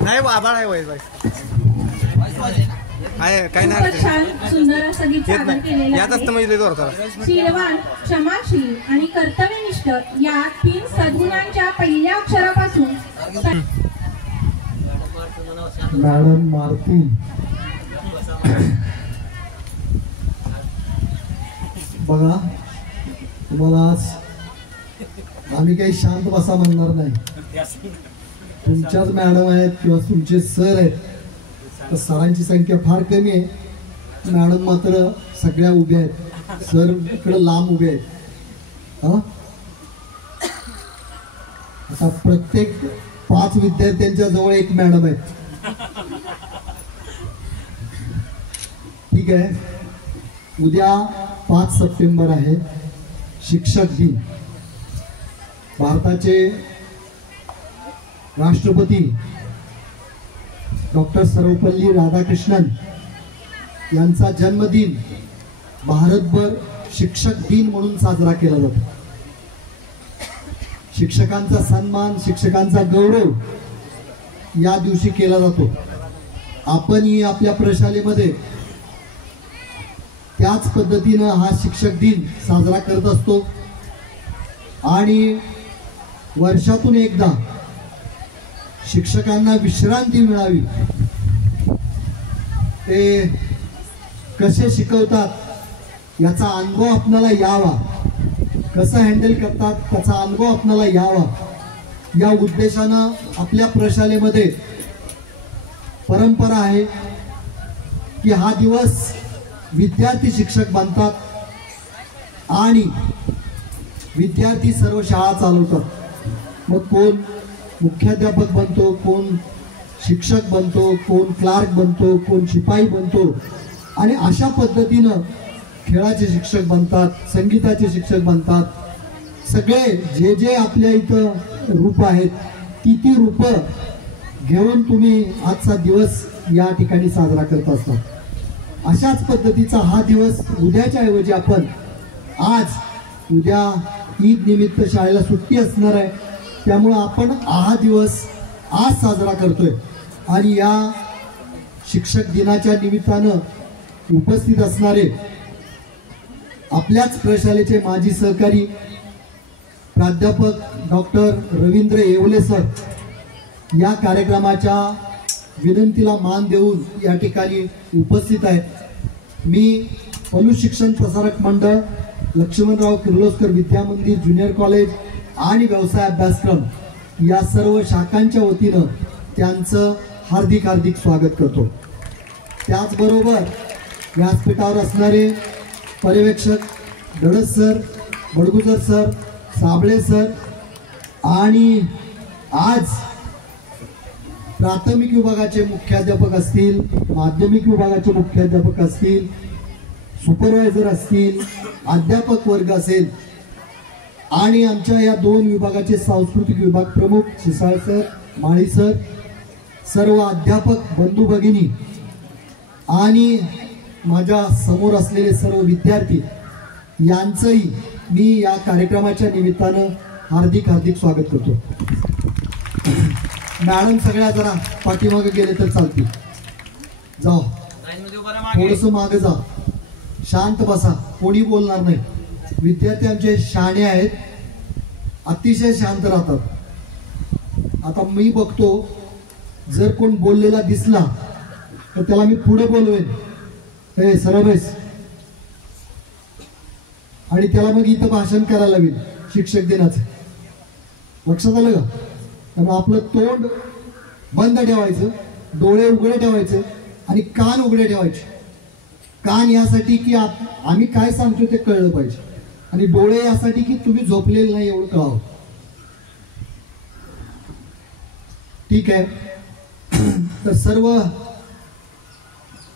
नाही आभाळ आहे वय आहे काय नाही सुंदर असं गीत सादर केलेलं आहे. शीलवान, क्षमाशील आणि कर्तव्यनिष्ठ या 3 सद्गुणांच्या पहिल्या अक्षरापासून मॅडम मारती बघा, तुम्हाला आज आम्ही काही शांत बसा म्हणणार नाही. तुमच्याच मॅडम आहेत किंवा तुमचे सर आहेत, तर सरांची संख्या फार कमी आहे. मॅडम मात्र सगळ्या उभ्या आहेत, सर इकडे लांब उभे आहेत. आता प्रत्येक 5 विद्यार्थ्यांच्या जवळ एक मॅडम आहेत. ठीक आहे. उद्या 5 सप्टेंबर आहे, शिक्षक दिन. भारताचे राष्ट्रपती डॉक्टर सर्वपल्ली राधाकृष्णन यांचा जन्मदिन भारतभर शिक्षक दिन म्हणून साजरा केला जातो. शिक्षकांचा सन्मान, शिक्षकांचा गौरव या दिवशी केला जातो. आपणही आपल्या प्रशालेमध्ये त्याच पद्धतीनं हा शिक्षक दिन साजरा करत असतो. आणि वर्षातून एकदा शिक्षकांना विश्रांती मिळावी, ते कसे शिकवतात याचा अनुभव आपल्याला यावा, कसं हँडल करतात त्याचा अनुभव आपल्याला यावा, या उद्देशानं आपल्या प्रशालेमध्ये परंपरा आहे की हा दिवस विद्यार्थी शिक्षक बनतात आणि विद्यार्थी सर्व शाळा चालवतात. मग कोण मुख्याध्यापक बनतो, कोण शिक्षक बनतो, कोण क्लार्क बनतो, कोण शिपाई बनतो. आणि अशा पद्धतीनं खेळाचे शिक्षक बनतात, संगीताचे शिक्षक बनतात. सगळे जे जे आपल्या इथं रूप आहेत ती रूप घेऊन तुम्ही आजचा दिवस या ठिकाणी साजरा करत असता. अशाच पद्धतीचा हा दिवस उद्याच्या ऐवजी आपण उद्या ईद निमित्त शाळेला सुट्टी असणार आहे, त्यामुळं आपण हा दिवस आज साजरा करतोय. आणि या शिक्षक दिनाच्या निमित्तानं उपस्थित असणारे आपल्याच प्रशालेचे माजी सहकारी प्राध्यापक डॉक्टर रवींद्र येवले सर या कार्यक्रमाच्या विनंतीला मान देऊन या ठिकाणी उपस्थित आहेत. मी पलू शिक्षण प्रसारक मंडळ, लक्ष्मणराव किर्लोस्कर विद्यामंदिर ज्युनियर कॉलेज आणि व्यवसाय अभ्यासक्रम या सर्व शाखांच्या वतीनं त्यांचं हार्दिक हार्दिक स्वागत करतो. त्याचबरोबर व्यासपीठावर असणारे पर्यवेक्षक Dhadas sir, Badgujar sir, Sable sir आणि आज प्राथमिक विभागाचे मुख्याध्यापक असतील, माध्यमिक विभागाचे मुख्याध्यापक असतील, सुपरवायझर असतील, अध्यापक वर्ग असेल आणि आमच्या या 2 विभागाचे सांस्कृतिक विभाग प्रमुख शिसाळ सर, माळी सर, सर्व अध्यापक बंधू भगिनी आणि माझ्या समोर असलेले सर्व विद्यार्थी यांचंही मी या कार्यक्रमाच्या निमित्तानं हार्दिक हार्दिक स्वागत करतो. मॅडम सगळ्या जरा पाठीमागे गेले तर चालतील. जाओ, थोडंसं मागे जा, शांत बसा, कोणी बोलणार नाही. विद्यार्थी आमचे शहाणे आहेत, अतिशय शांत राहतात. आता मी बघतो जर कोण बोललेला दिसला तर त्याला मी पुढे बोलवेन, हे सरळ बैस, आणि त्याला मग इथं भाषण करायला लावेल शिक्षक दिनाचं. लक्षात आलं का? त्यामुळे आपलं तोंड बंद ठेवायचं, डोळे उघडे ठेवायचे आणि कान उघडे ठेवायचे. कान यासाठी की आम्ही काय सांगतो ते कळलं पाहिजे, आणि डोळे यासाठी की तुम्ही झोपलेले नाही एवढं कळावं. ठीक आहे. तर सर्व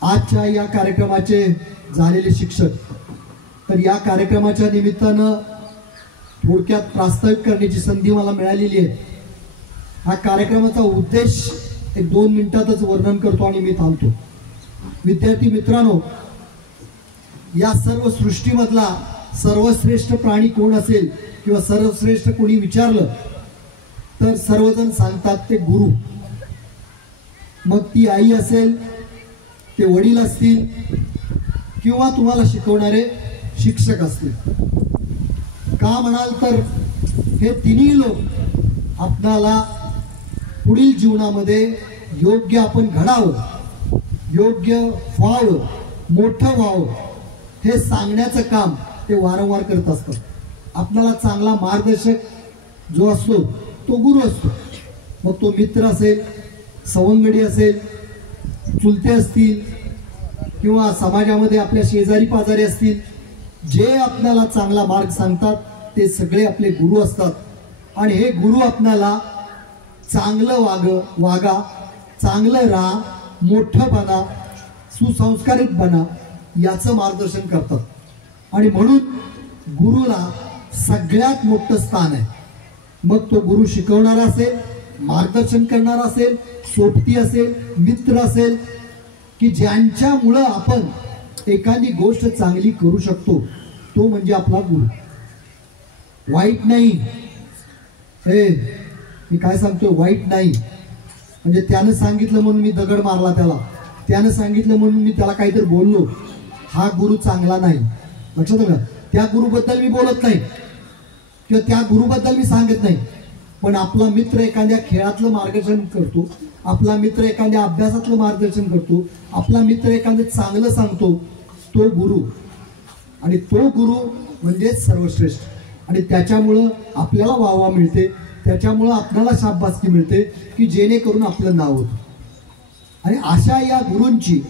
आजच्या या कार्यक्रमाचे झालेले शिक्षक, तर या कार्यक्रमाच्या निमित्तानं थोडक्यात प्रास्ताविक करण्याची संधी मला मिळालेली आहे. हा कार्यक्रमाचा उद्देश 1-2 मिनिटातच वर्णन करतो आणि मी थांबतो. विद्यार्थी मित्रांनो, या सर्व सृष्टीमधला सर्वश्रेष्ठ प्राणी कोण असेल किंवा सर्वश्रेष्ठ कोणी विचारलं तर सर्वजण सांगतात ते गुरु. मग ती आई असेल, ते वडील असतील किंवा तुम्हाला शिकवणारे शिक्षक असतील. का म्हणाल तर हे तिन्ही लोक आपल्याला पुढील जीवनामध्ये योग्य आपण घडावं, योग्य व्हावं, मोठं व्हावं हे सांगण्याचं काम ते वारंवार करत असतात. आपल्याला चांगला मार्गदर्शक जो असतो तो गुरु असतो. मग तो मित्र असेल, सवंगडी असेल, चुलते असतील किंवा समाजामध्ये आपल्या शेजारी पाजारी असतील, जे आपल्याला चांगला मार्ग सांगतात ते सगळे आपले गुरु असतात. आणि हे गुरु आपल्याला चांगलं वागा, चांगलं राहा, मोठं बना, सुसंस्कारित बना याचं मार्गदर्शन करतात. आणि म्हणून गुरुला सगळ्यात मोठं स्थान आहे. मग तो गुरु शिकवणारा असेल, मार्गदर्शन करणारा असेल, सोबती असेल, मित्र असेल, की ज्यांच्यामुळं आपण एखादी गोष्ट चांगली करू शकतो, तो म्हणजे आपला गुरु. वाईट नाही, हे मी काय सांगतोय, वाईट नाही म्हणजे त्यानं सांगितलं म्हणून मी दगड मारला त्याला, त्यानं सांगितलं म्हणून मी त्याला काहीतरी बोललो, हा गुरु चांगला नाही. लक्षात आलं? त्या गुरुबद्दल मी बोलत नाही किंवा त्या गुरुबद्दल मी सांगत नाही. पण आपला मित्र एखाद्या खेळातलं मार्गदर्शन करतो, आपला मित्र एखाद्या अभ्यासातलं मार्गदर्शन करतो, आपला मित्र एखादं चांगलं सांगतो, तो गुरु. आणि तो गुरु म्हणजे सर्वश्रेष्ठ. आणि त्याच्यामुळं आपल्याला वाहवा मिळते, त्याच्यामुळं आपल्याला शाबासकी मिळते की जेणेकरून आपलं नाव होतं. आणि अशा या गुरूंची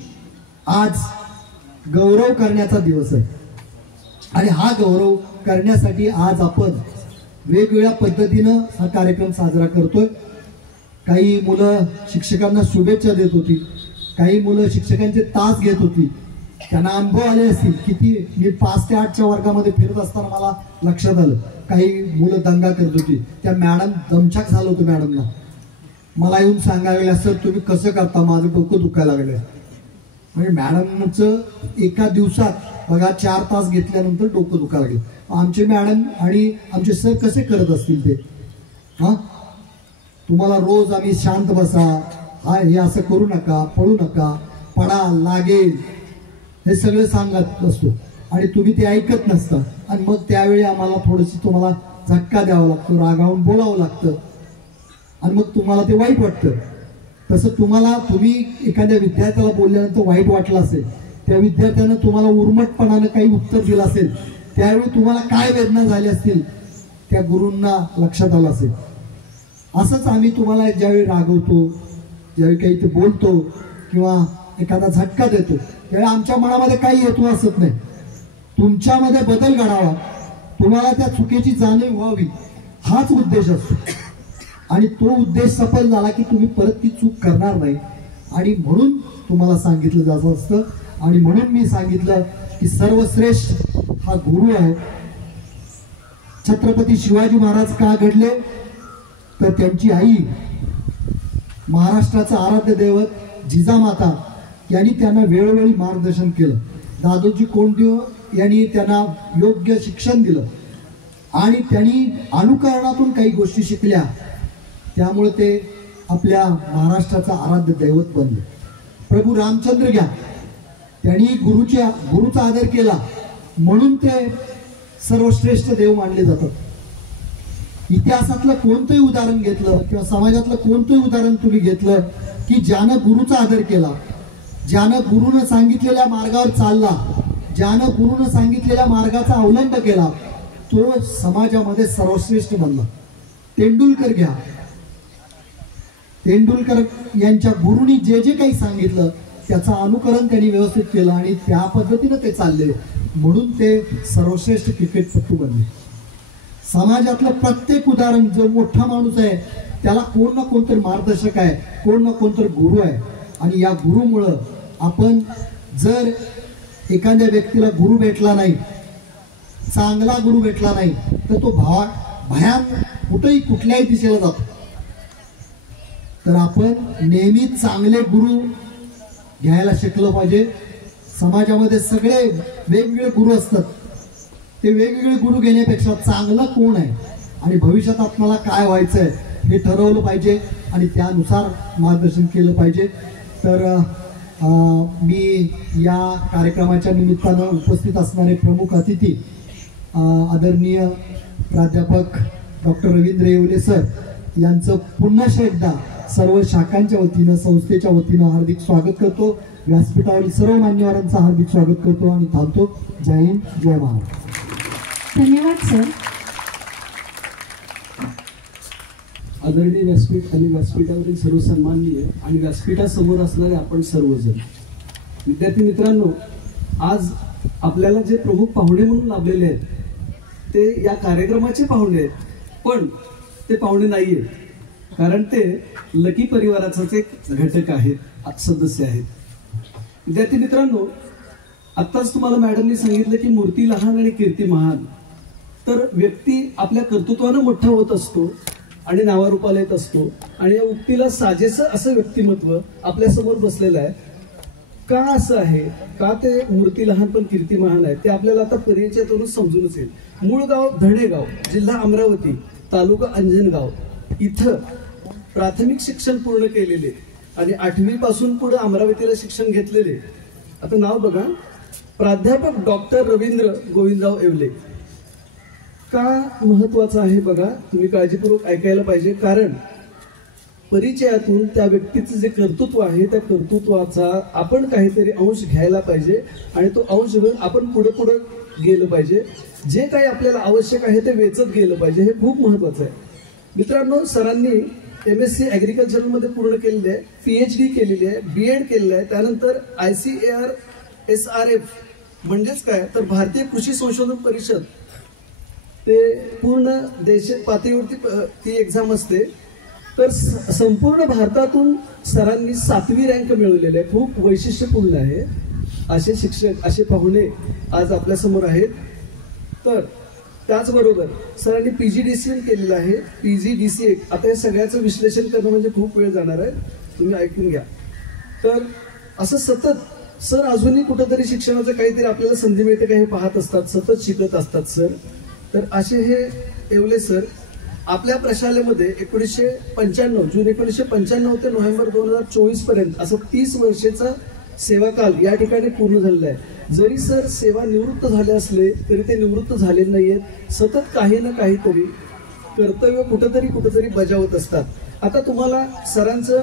आज गौरव करण्याचा दिवस आहे. आणि हा गौरव करण्यासाठी आज आपण वेगवेगळ्या पद्धतीनं हा कार्यक्रम साजरा करतोय. काही मुलं शिक्षकांना शुभेच्छा देत होती, काही मुलं शिक्षकांचे तास घेत होती, त्यांना अनुभव आले असतील. किती मी 5 ते 8च्या वर्गामध्ये फिरत असताना मला लक्षात आलं, काही मुलं दंगा करत होती. त्या मॅडम दमछाक झालं होतं मॅडमना. मला येऊन सांगायला लागल्या, सर तुम्ही कसं करता, माझं डोकं दुखायला लागलं. म्हणजे मॅडमचं एका दिवसात बघा 4 तास घेतल्यानंतर डोकं दुखायला लागलं. आमचे मॅडम आणि आमचे सर कसे करत असतील ते? हा, तुम्हाला रोज आम्ही शांत बसा, हा हे असं करू नका, पळू नका, पडा लागेल, हे सगळं सांगत असतो आणि तुम्ही ते ऐकत नसता. आणि मग त्यावेळी आम्हाला थोडीशी तुम्हाला झटका द्यावा लागतो, रागावून बोलावं लागतं आणि मग तुम्हाला ते वाईट वाटतं. तसं तुम्ही एखाद्या विद्यार्थ्याला बोलल्यानंतर वाईट वाटलं असेल, त्या विद्यार्थ्यानं तुम्हाला उर्मटपणानं काही उत्तर दिलं असेल, त्यावेळी तुम्हाला काय वेदना झाल्या असतील त्या गुरूंना लक्षात आलं असेल. असंच आम्ही तुम्हाला ज्यावेळी रागवतो, ज्यावेळी काही ते बोलतो किंवा एखादा झटका देतो, त्यावेळी आमच्या मनामध्ये काही हेतू असत नाही. तुमच्यामध्ये बदल घडावा, तुम्हाला त्या चुकीची जाणीव व्हावी, हाच उद्देश असतो. आणि तो उद्देश सफल झाला की तुम्ही परत ती चूक करणार नाही. आणि म्हणून तुम्हाला सांगितलं जात असतं. आणि म्हणून मी सांगितलं की सर्वश्रेष्ठ हा गुरु आहे. छत्रपती शिवाजी महाराज का घडले तर त्यांची आई, महाराष्ट्राचं आराध्य दैवत जिजामाता यांनी त्यांना वेळोवेळी मार्गदर्शन केलं. दादोजी कोंडदेव यांनी त्यांना योग्य शिक्षण दिलं आणि त्यांनी अनुकरणातून काही गोष्टी शिकल्या. त्यामुळे ते आपल्या महाराष्ट्राचा आराध्य दैवत बनले. प्रभू रामचंद्र घ्या, त्यांनी गुरुचा आदर केला म्हणून ते सर्वश्रेष्ठ देव मानले जातात. इतिहासातलं कोणतंही उदाहरण घेतलं किंवा समाजातलं कोणतंही उदाहरण तुम्ही घेतलं की ज्यानं गुरुचा आदर केला, ज्यानं गुरुनं सांगितलेल्या मार्गावर चालला, ज्यानं गुरुनं सांगितलेल्या मार्गाचा अवलंब केला, तो समाजामध्ये सर्वश्रेष्ठ बनला. तेंडुलकर घ्या, तेंडुलकर यांच्या गुरुनी जे जे काही सांगितलं त्याचं अनुकरण त्यांनी व्यवस्थित केलं आणि त्या पद्धतीनं ते चालले म्हणून ते सर्वश्रेष्ठ क्रिकेटपटू बनले. समाजातलं प्रत्येक उदाहरण, जो मोठा माणूस आहे त्याला कोण ना कोणतरी मार्गदर्शक आहे, कोण ना कोणतरी गुरु आहे. आणि या गुरुमुळं आपण जर एखाद्या व्यक्तीला गुरु भेटला नाही, चांगला गुरु भेटला नाही तर तो भयान कुठेही कुठल्याही दिशेला जातो. तर आपण नेहमी चांगले गुरु घ्यायला शिकलो पाहिजे. समाजामध्ये सगळे वेगवेगळे गुरु असतात. ते वेगवेगळे गुरु घेण्यापेक्षा चांगलं कोण आहे आणि भविष्यात आपल्याला काय व्हायचं आहे हे ठरवलं पाहिजे आणि त्यानुसार मार्गदर्शन केलं पाहिजे. तर मी या कार्यक्रमाच्या निमित्तानं उपस्थित असणारे प्रमुख अतिथी आदरणीय प्राध्यापक डॉक्टर रवींद्र येवले सर यांचं पुन्हा एकदा सर्व शाखांच्या वतीनं संस्थेच्या वतीनं हार्दिक स्वागत करतो. व्यासपीठावरील सर्व मान्यवरांचं हार्दिक स्वागत करतो आणि थांबतो. जय हिंद, जय महाराष्ट्र. धन्यवाद सर. आदरणीय व्यासपीठ आणि व्यासपीठावरील सर्व सन्माननीय आणि व्यासपीठासमोर असणारे आपण सर्वजण विद्यार्थी मित्रांनो, आज आपल्याला जे प्रमुख पाहुणे म्हणून लाभलेले आहेत ते या कार्यक्रमाचे पाहुणे आहेत, पण ते पाहुणे नाहीये, कारण ते लकी परिवाराचाच एक घटक आहेत, सदस्य आहेत. विद्यार्थी मित्रांनो, आत्ताच तुम्हाला मॅडमनी सांगितलं की मूर्ती लहान आणि कीर्ती महान. तर व्यक्ती आपल्या कर्तृत्वानं मोठा होत असतो आणि नावारूपाला येत असतो, आणि या उक्तीला साजेसं असं व्यक्तिमत्व आपल्या समोर बसलेलं आहे. का असं आहे, का ते मूर्ती लहान पण कीर्ती महान आहे, ते आपल्याला आता परिचयातून समजूनच येईल. मूळ गाव धणेगाव, जिल्हा अमरावती, तालुका अंजनगाव इथं प्राथमिक शिक्षण पूर्ण केलेले आणि 8वी पासून पुढे अमरावतीला शिक्षण घेतलेले. आता नाव बघा, प्राध्यापक डॉक्टर रवींद्र गोविंदराव येवले. का महत्वाचं आहे बघा, तुम्ही काळजीपूर्वक ऐकायला पाहिजे, कारण परिचयातून त्या व्यक्तीचं जे कर्तृत्व आहे त्या कर्तृत्वाचा आपण काहीतरी अंश घ्यायला पाहिजे आणि तो अंश घेऊन आपण पुढे पुढे गेलं पाहिजे. जे काही आपल्याला आवश्यक आहे ते वेचत गेलं पाहिजे, हे खूप महत्वाचं आहे. मित्रांनो, सरांनी MSc ॲग्रिकल्चरमध्ये पूर्ण केलेली आहे, PhD केलेली आहे, BEd केलेलं आहे, त्यानंतर ICAR SRF म्हणजेच काय तर भारतीय कृषी संशोधन परिषद, ते पूर्ण देश पातळीवरती ती एक्झाम असते. तर संपूर्ण भारतातून सरांनी 7वी रँक मिळवलेली आहे, खूप वैशिष्ट्यपूर्ण आहे. असे शिक्षक, असे पाहुणे आज आपल्यासमोर आहेत. तर त्याचबरोबर सरांनी PGDCM केलेलं आहे, PGDCA. आता या सगळ्याचं विश्लेषण करणं म्हणजे खूप वेळ जाणार आहे, तुम्ही ऐकून घ्या. तर असं सतत सर अजूनही कुठंतरी शिक्षणाचं काहीतरी आपल्याला संधी मिळते का हे पाहत असतात, सतत शिकत असतात सर. तर असे हे येवले सर आपल्या प्रशालेमध्ये 1995 जून 1995 ते नोव्हेंबर 2024 पर्यंत असं 30 वर्षाचा सेवाकाल या ठिकाणी पूर्ण झालेला आहे. जरी सर सेवा निवृत्त झाले असले तरी ते निवृत्त झाले नाहीयेत, सतत काही ना काहीतरी कर्तव्य कुठंतरी बजावत असतात. आता तुम्हाला सरांचं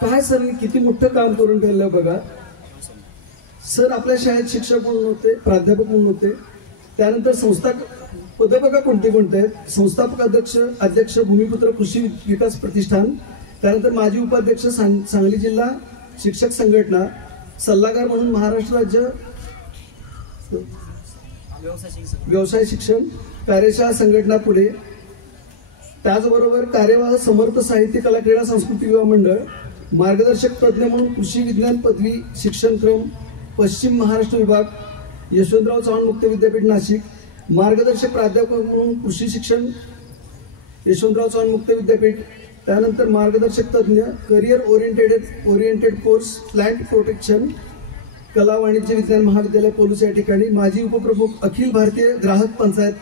काय, सरांनी किती मोठं काम करून ठेवलं बघा. सर आपल्या शाळेत शिक्षक म्हणून होते, प्राध्यापक म्हणून होते, त्यानंतर संस्था पद बघा कोणते आहेत. संस्थापक अध्यक्ष भूमिपुत्र कृषी विकास प्रतिष्ठान, त्यानंतर माजी उपाध्यक्ष सांगली जिल्हा शिक्षक संघटना, सल्लागार म्हणून महाराष्ट्र राज्य व्यवसाय शिक्षण कार्यशाळा संघटना पुणे, त्याचबरोबर कार्यवाह समर्थ साहित्य कला क्रीडा सांस्कृतिक विवाह मंडळ, मार्गदर्शक तज्ज्ञ म्हणून कृषी विज्ञान पदवी शिक्षणक्रम पश्चिम महाराष्ट्र विभाग, यशवंतराव चव्हाण मुक्त विद्यापीठ नाशिक, मार्गदर्शक प्राध्यापक म्हणून कृषी शिक्षण यशवंतराव चव्हाण मुक्त विद्यापीठ, त्यानंतर मार्गदर्शक तज्ज्ञ career oriented course plant protection कला वाणिज्य विज्ञान महाविद्यालय पोलीस या ठिकाणी, माजी उपप्रमुख अखिल भारतीय ग्राहक पंचायत,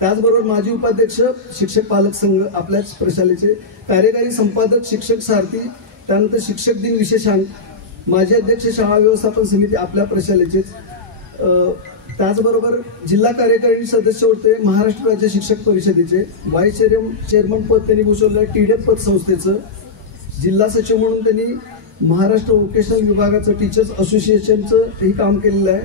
त्याचबरोबर माजी उपाध्यक्ष शिक्षक पालक संघ आपल्याच प्रशालेचे, कार्यकारी संपादक शिक्षक सारथी, त्यानंतर शिक्षक दिन विशेषांक, माजी अध्यक्ष शाळा व्यवस्थापन समिती आपल्या प्रशालेचे, त्याचबरोबर जिल्हा कार्यकारिणी सदस्य होते महाराष्ट्र राज्य शिक्षक परिषदेचे, व्हाईस चेअरमन पद त्यांनी भूषवलं आहे TDF पद संस्थेचं, जिल्हा सचिव म्हणून त्यांनी महाराष्ट्र व्होकेशनल विभागाचं टीचर्स असोसिएशनचं ही काम केलेलं आहे.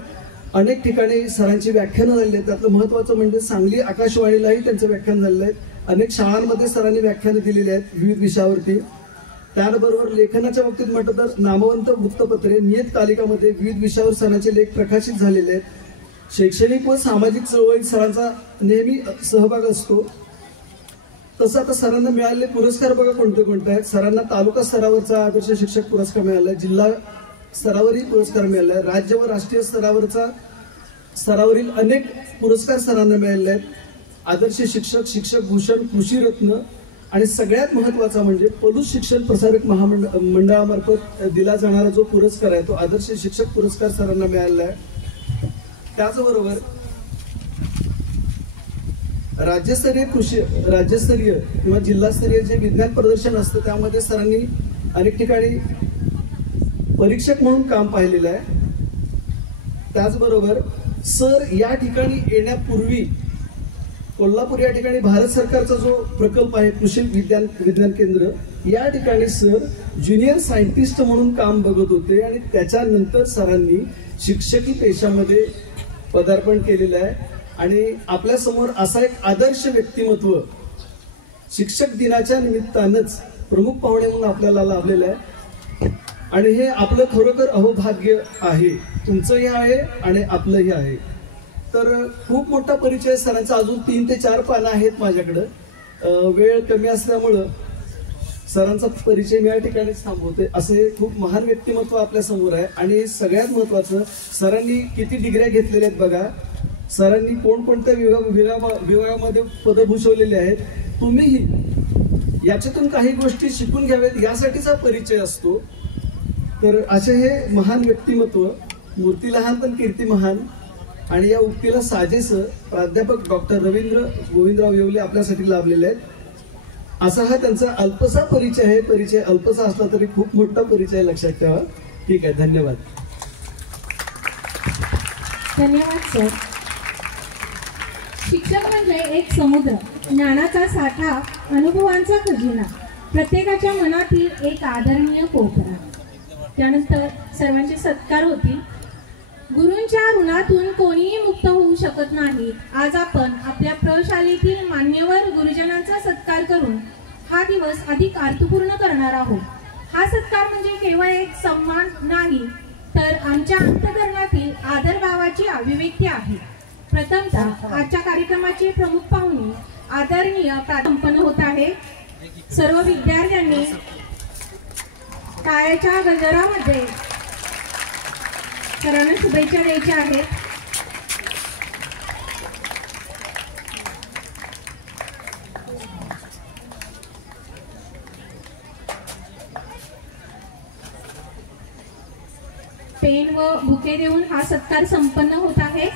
अनेक ठिकाणी सरांची व्याख्यानं झालेली आहेत, त्यातलं महत्त्वाचं म्हणजे सांगली आकाशवाणीलाही त्यांचं व्याख्यान झालेलं आहे. अनेक शाळांमध्ये सरांनी व्याख्यानं दिलेली आहेत विविध विषयावरती. त्याबरोबर लेखनाच्या बाबतीत म्हटलं तर नामवंत वृत्तपत्रे नियतकालिकामध्ये विविध विषयावर सरांचे लेख प्रकाशित झालेले आहेत. शैक्षणिक व सामाजिक चळवळीत सरांचा नेहमी सहभाग असतो. तसं आता सरांना मिळालेले पुरस्कार बघा कोणते आहेत. सरांना तालुका स्तरावरचा आदर्श शिक्षक पुरस्कार मिळाला, जिल्हा स्तरावरही पुरस्कार मिळाला, राज्य व राष्ट्रीय स्तरावरील अनेक पुरस्कार सरांना मिळालेले आहेत. आदर्श शिक्षक, शिक्षक भूषण, कृषी रत्न आणि सगळ्यात महत्वाचा म्हणजे पलूस शिक्षण प्रसारक मंडळामार्फत दिला जाणारा जो पुरस्कार आहे तो आदर्श शिक्षक पुरस्कार सरांना मिळालेला आहे. त्याचबरोबर राज्यस्तरीय किंवा जिल्हास्तरीय जे विज्ञान प्रदर्शन असतं त्यामध्ये सरांनी अनेक ठिकाणी परीक्षक म्हणून काम पाहिलेलं आहे. त्याचबरोबर सर या ठिकाणी येण्यापूर्वी कोल्हापूर या ठिकाणी भारत सरकारचा जो प्रकल्प आहे कृषी विज्ञान केंद्र या ठिकाणी सर ज्युनियर सायंटिस्ट म्हणून काम बघत होते आणि त्याच्यानंतर सरांनी शिक्षकी पेशामध्ये पदार्पण केलेलं आहे. आणि आपल्या समोर असा एक आदर्श व्यक्तिमत्व शिक्षक दिनाच्या निमित्तानंच प्रमुख पाहुणे म्हणून आपल्याला लाभलेलं आहे आणि हे आपलं खरोखर अहोभाग्य आहे. तुमचंही आहे आणि आपलंही आहे. तर खूप मोठा परिचय सरांचा अजून 3 ते 4 पानं आहेत माझ्याकडं. वेळ कमी असल्यामुळं सरांचा परिचय मी या ठिकाणीच थांबवते. असे खूप महान व्यक्तिमत्व आपल्या समोर आहे आणि सगळ्यात महत्वाचं सरांनी किती डिग्र्या घेतलेल्या आहेत बघा. सरांनी कोणकोणत्या विभागामध्ये पदं भूषवलेली आहेत. तुम्हीही याच्यातून काही गोष्टी शिकून घ्याव्यात यासाठीचा परिचय असतो. तर असे हे महान व्यक्तिमत्व मूर्ती लहान पण कीर्ती महान आणि या उक्तीला साजेसं प्राध्यापक डॉक्टर रवींद्र गोविंदराव येवले आपल्यासाठी लाभलेले आहेत. असा हा त्यांचा अल्पसा परिचय आहे. परिचय अल्पसा असला तरी खूप मोठा परिचय लक्षात ठेवा. ठीक आहे, धन्यवाद. धन्यवाद सर. शिक्षक म्हणजे एक समुद्र, ज्ञानाचा साठा, अनुभवांचा खजिना, प्रत्येकाच्या मनातील एक आदरणीय कोपरा. त्यानंतर सर्वांचे सत्कार होतील. गुरूंच्या ऋणातून कोणीही मुक्त होऊ शकत नाही. आज आपण आपल्या प्रशालेतील मान्यवर गुरुजनांचा सत्कार करून हा दिवस अधिक अर्थपूर्ण करणार आहोत. हा सत्कार म्हणजे केवळ एक सन्मान नाही तर आमच्या अंतःकरणातील आदरभावाची अभिव्यक्ती आहे. प्रथमतः आजच्या कार्यक्रमाचे प्रमुख पाहुणे आदरणीय संपन्न होत आहे. सर्व विद्यार्थ्यांनी टाळ्याच्या गजरामध्ये सरांना शुभेच्छा द्यायच्या आहेत. पेन व बुके देऊन हा सत्कार संपन्न होत आहे.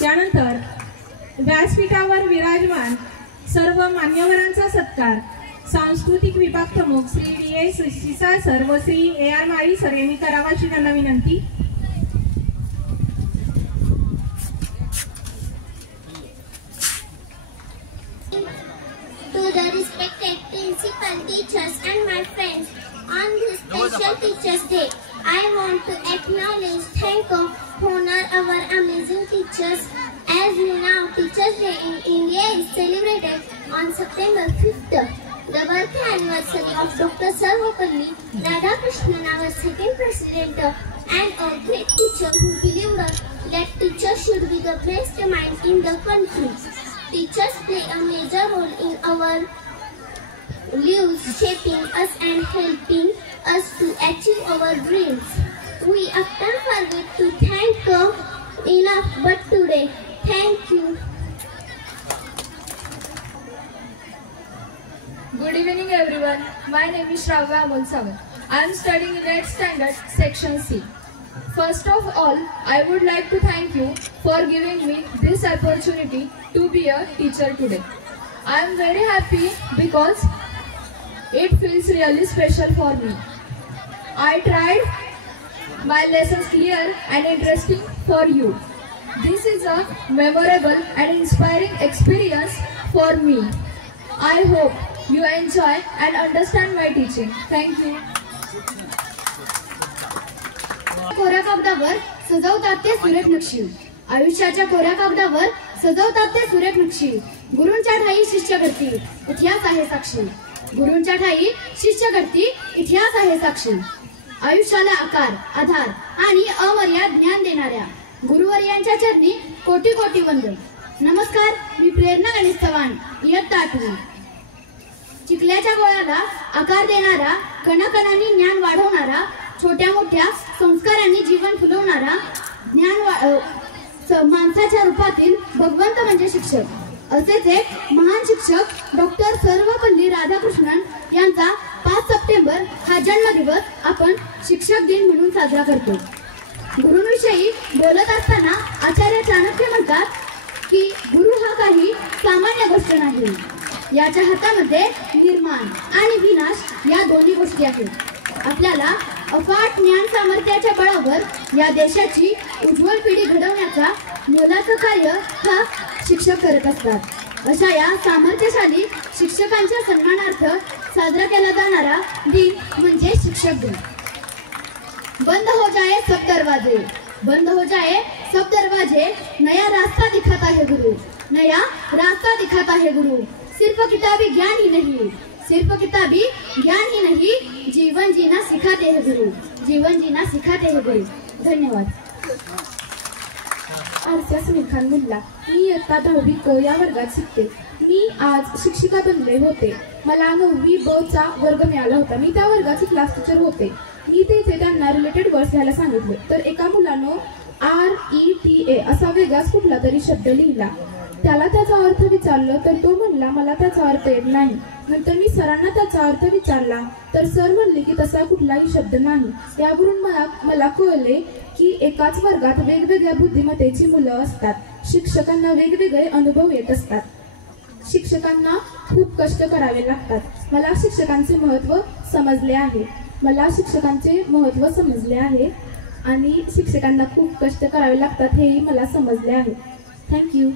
त्यानंतर व्यासपीठावर विराजमान सर्व मान्यवरांचा सत्कार सांस्कृतिक विभाग प्रमुख श्री D.A. सिसाळ सर व श्री A.R. माळी सर यांनी करावा अशी त्यांना विनंती. To the respected principal, teachers and my friends, on this special Teachers' Day, I want to acknowledge, thank and honor our amazing teachers. As you know, Teachers' Day in India is celebrated on September 5th, the birth anniversary of Dr. Sarvapalli Radhakrishnan, our second president, and a great teacher who believed that teachers should be the best mind in the country. Teachers play a major role in our lives, shaping us and helping us to achieve our dreams. We often forget to thank enough, but today, thank you. Good evening everyone. My name is Shravya Amol Sagar. I am studying in 8th standard, section C. First of all, I would like to thank you for giving me this opportunity to be a teacher today. I am very happy because it feels really special for me. I tried my lessons clear and interesting for you. This is a memorable and inspiring experience for me. I hope you enjoy and understand my teaching. Thank you. कोऱ्या कागदावर सजवतात ते सुरेख नक्षी. आयुष्याच्या कोऱ्या कागदावर सजवतात ते सुरेख नक्षी. गुरूंच्या ठाई शिष्य घडती, इतिहास आहे साक्षी. गुरूंच्या ठाई शिष्य घडती, इतिहास आहे साक्षी. आयुष्याला आकार, आधार आणि अमर्याद ज्ञान देणाऱ्या गुरुवर्यांच्या चरणी कोटी कोटी वंदन. नमस्कार, मी प्रेरणा गणेश चव्हाण, इयत्ता 8वी. चिखल्याच्या गोळ्याला आकार देणारा, कणाकणांनी ज्ञान वाढवणारा, छोट्या मोठ्या संस्कारांनी जीवन फुलवणारा, माणसाच्या रूपातील भगवंत म्हणजे शिक्षक. असेच एक महान शिक्षक डॉक्टर सर्वपल्ली राधाकृष्णन यांचा 5 सप्टेंबर हा जन्मदिवस आपण शिक्षक दिन म्हणून साजरा करतो. गुरूंविषयी बोलत असताना आचार्य चाणक्य म्हणतात की गुरु हा काही सामान्य गोष्ट नाही. याच्या हातामध्ये निर्माण आणि विनाश या दोन्ही गोष्टी आहेत. आपल्याला अफाट ज्ञान सामर्थ्याच्या बळावर या देशाची उज्ज्वल पिढी घडवण्याचा मोलाचं कार्य हा शिक्षक करत असतात. अशा या सामर्थ्यशाली शिक्षकांच्या सन्मानार्थ साजरा केला जाणारा दिन म्हणजे शिक्षक दिन. बंद हो जाए सब दरवाजे, बंद हो जाए सब दरवाजे, नया रास्ता दिखाता है गुरु, नया रास्ता दिखाता है गुरु. सिर्फ किताबी ज्ञान ही नहीं, सिर्फ किताबी ज्ञान ही नहीं, जीवन जीना सिखाते हैं गुरु, जीवन जीना सिखाते हैं गुरु. धन्यवाद. आरच्या स्मिखान मुल्ला. मी इयत्ता 10वी क या वर्गात शिकते. मी आज शिक्षिका बनले होते. मला 9वी ब चा वर्ग मिळाला होता. मी त्या वर्गाची क्लास टीचर होते. मी तेथे त्यांना रिलेटेड वर्ड्स लिहायला सांगितले. तर एका मुलानं RETA असा वेगळाच कुठला तरी शब्द लिहिला. त्याला त्याचा अर्थ विचारलं तर तो म्हणला मला त्याचा अर्थ येत नाही. नंतर मी सरांना त्याचा अर्थ विचारला तर सर म्हणले की तसा कुठलाही शब्द नाही. यावरून मला कळले की एकाच वर्गात वेगवेगळ्या बुद्धिमत्तेची मुलं असतात. शिक्षकांना वेगवेगळे अनुभव येत असतात. शिक्षकांना खूप कष्ट करावे लागतात. मला शिक्षकांचे महत्त्व समजले आहे. मला शिक्षकांचे महत्त्व समजले आहे आणि शिक्षकांना खूप कष्ट करावे लागतात हेही मला समजले आहे. थँक्यू.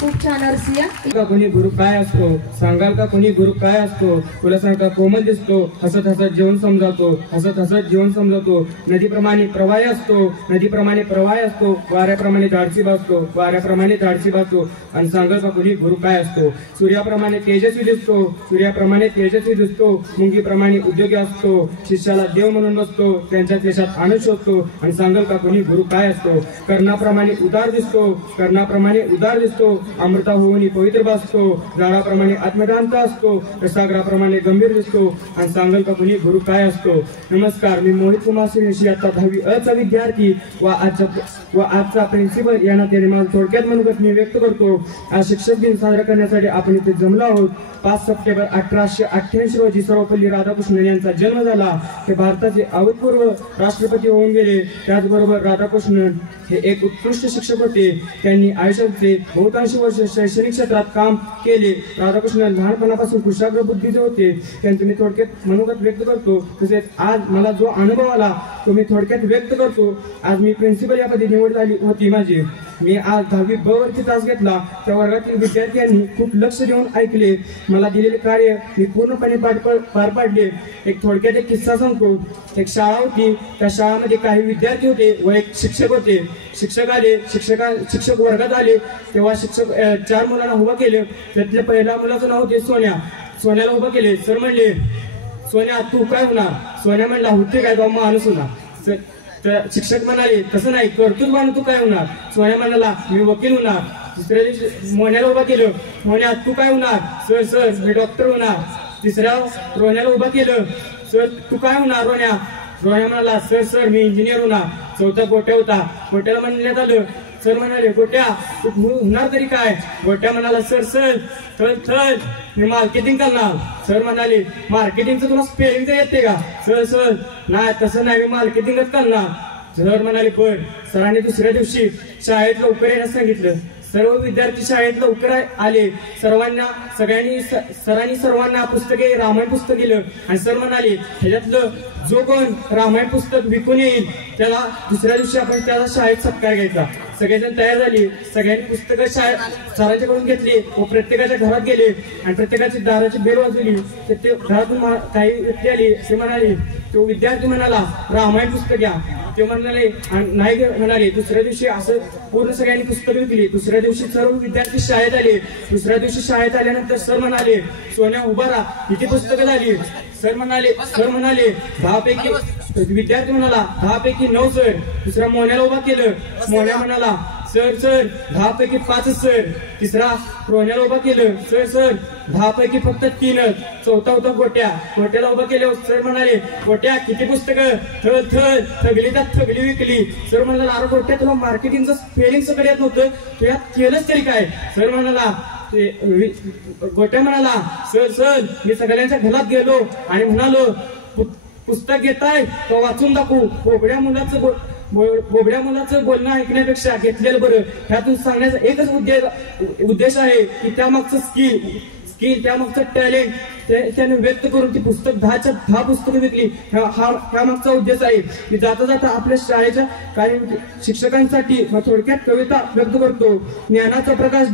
खूप छान अर्सिया. का कोणी गुरु काय असतो सांगाल का? कोणी गुरु काय असतो? तुला सांग का? कोमल दिसतो, हसत हसत जीवन समजावतो, हसत हसत जीवन समजावतो. नदीप्रमाणे प्रवाह असतो, नदीप्रमाणे प्रवाह असतो, वाऱ्याप्रमाणे धाडसी भासतो, वाऱ्याप्रमाणे धाडसी भासतो. आणि सांगाल का कोणी गुरु काय असतो? सूर्याप्रमाणे तेजस्वी दिसतो, सूर्याप्रमाणे तेजस्वी दिसतो, मुंगीप्रमाणे उद्योगी असतो, शिष्याला देव म्हणून बसतो, त्यांच्या देशात आनंद शोधतो. आणि सांगाल का कोणी गुरु काय असतो? कर्णाप्रमाणे उदार दिसतो, कर्णाप्रमाणे उदार दिसतो, अमृता होऊन पवित्र भासतो, झाडाप्रमाणे आत्मदांत असतो, सागराप्रमाणे गंभीर दिसतो. आणि सांगाल का कोणी गुरु काय असतो? नमस्कार, मी मोहित कुमार सिंह, आता 10वी अ चा विद्यार्थी व आजचा प्रिन्सिपल यांना त्याने मला थोडक्यात मनोगत मी व्यक्त करतो. आज शिक्षक दिन साजरा करण्यासाठी आपण इथे जमलो आहोत. 5 सप्टेंबर 1888 रोजी सर्वपल्ली राधाकृष्णन यांचा जन्म झाला. ते भारताचे अभूतपूर्व राष्ट्रपती होऊन गेले. त्याचबरोबर राधाकृष्णन हे एक उत्कृष्ट शिक्षक होते. त्यांनी आयुष्याचे बहुतांश वर्ष शैक्षणिक क्षेत्रात काम केले. राधाकृष्णन लहानपणापासून कुशाग्र बुद्धीचे होते. त्यांचे मी थोडक्यात मनोगत व्यक्त करतो. तसेच आज मला जो अनुभव आला तो मी थोडक्यात व्यक्त करतो. आज मी प्रिन्सिपल या पदी निवड झाली होती माझी. मी आज 10वी ब वरती तास घेतला. त्या वर्गातील विद्यार्थ्यांनी खूप लक्ष देऊन ऐकले. मला दिलेले कार्य मी पूर्णपणे पार पाडले. एक थोडक्यात एक किस्सा सांगतो. एक शाळा होती. त्या शाळेमध्ये काही विद्यार्थी होते व एक शिक्षक होते. शिक्षक आले, शिक्षक वर्गात आले तेव्हा शिक्षक 4 मुलांना उभा केले. त्यातल्या पहिल्या मुलाचं नाव होते सोन्या. सोन्याला उभं केले. सर म्हणले सोन्या तू काय होणार? सोन्या म्हणला होते काय बाबा माणूस होणार. तर शिक्षक म्हणाले तसं नाही, कर्तृत्व मानून तू काय होणार? सोन्या म्हणाला मी वकील होणार. दुसऱ्या दिवशी मोन्याला उभा केलं. मोन्या तू काय होणार? सर सर मी डॉक्टर होणार. तिसऱ्या रोण्याला उभा केलं. सर तू काय होणार? रोण्या म्हणाला सर सर मी इंजिनियर होणार. चौथा गोट्या होता. गोट्याला म्हणण्यात आलं. सर म्हणाले गोट्या तू होणार तरी काय? गोट्या म्हणाला सर सर थळ मी मार्केटिंग करणार. सर म्हणाले मार्केटिंगचं तुला स्पेलिंग येते का? सर सर नाही तसं नाही मी मार्केटिंगच करणार. सर म्हणाले पण. सरांनी दुसऱ्या दिवशी शाळेत लवकर येण्यास सांगितलं. सर्व विद्यार्थी शाळेत लवकर आले. सरांनी सर्वांना पुस्तके रामायण पुस्तक दिलं आणि सर म्हणाले ह्याच्यातलं जो कोण रामायण पुस्तक विकून येईल त्याला दुसऱ्या दिवशी आपण त्याला शाळेत सत्कार घ्यायचा. सगळेजण तयार झाले. सगळ्यांनी पुस्तकं सरांच्याकडून घेतली व प्रत्येकाच्या घरात गेले आणि प्रत्येकाची दाराची बेल वाजवली. ते घरातून काही व्यक्ती आली. ते म्हणाले तो विद्यार्थी म्हणाला रामायण पुस्तक घ्या. ते म्हणाले नाही म्हणाले. दुसऱ्या दिवशी असं पूर्ण सगळ्यांनी पुस्तकं विकली. दुसऱ्या दिवशी सर्व विद्यार्थी शाळेत आले. दुसऱ्या दिवशी शाळेत आल्यानंतर सर म्हणाले सोन्या उभा राहा किती पुस्तकं झाली? सर म्हणाले 10 पैकी विद्यार्थी म्हणाला 10 पैकी 9 सर. दुसऱ्या मोन्याला उभा केलं. मोन्या म्हणाला सर सर 10 पैकी 5 सर. तिसरा रोण्याला उभा केलं. सर सर 10 पैकी फक्त 3च. चौथा होता गोट्याला उभा केलं. सर म्हणाले गोट्या किती पुस्तकं? थळ थगली तर थगली विकली. सर म्हणाला अरे गोट्या तुला मार्केटिंगचं स्पेलिंग सगळं येत नव्हतं तू यात केलंच तरी काय? सर म्हणाला गोट्या म्हणाला, सर सर मी सगळ्यांच्या घरात गेलो आणि म्हणालो पुस्तक घेताय तर वाचून दाखवू. बोबड्या मुलाचं बोलणं ऐकण्यापेक्षा घेतलेलं बरं. ह्यातून सांगण्याचा एकच उद्देश आहे की त्यामागचं स्किल त्यामागचं टॅलेंट त्याने व्यक्त करून ती पुस्तक 10च्या 10 पुस्तकं विकली. हा मागचा उद्देश आहे. मी जाता जाता आपल्या शाळेच्या काही शिक्षकांसाठी थोडक्यात कविता व्यक्त करतो. ज्ञानाचा प्रकाश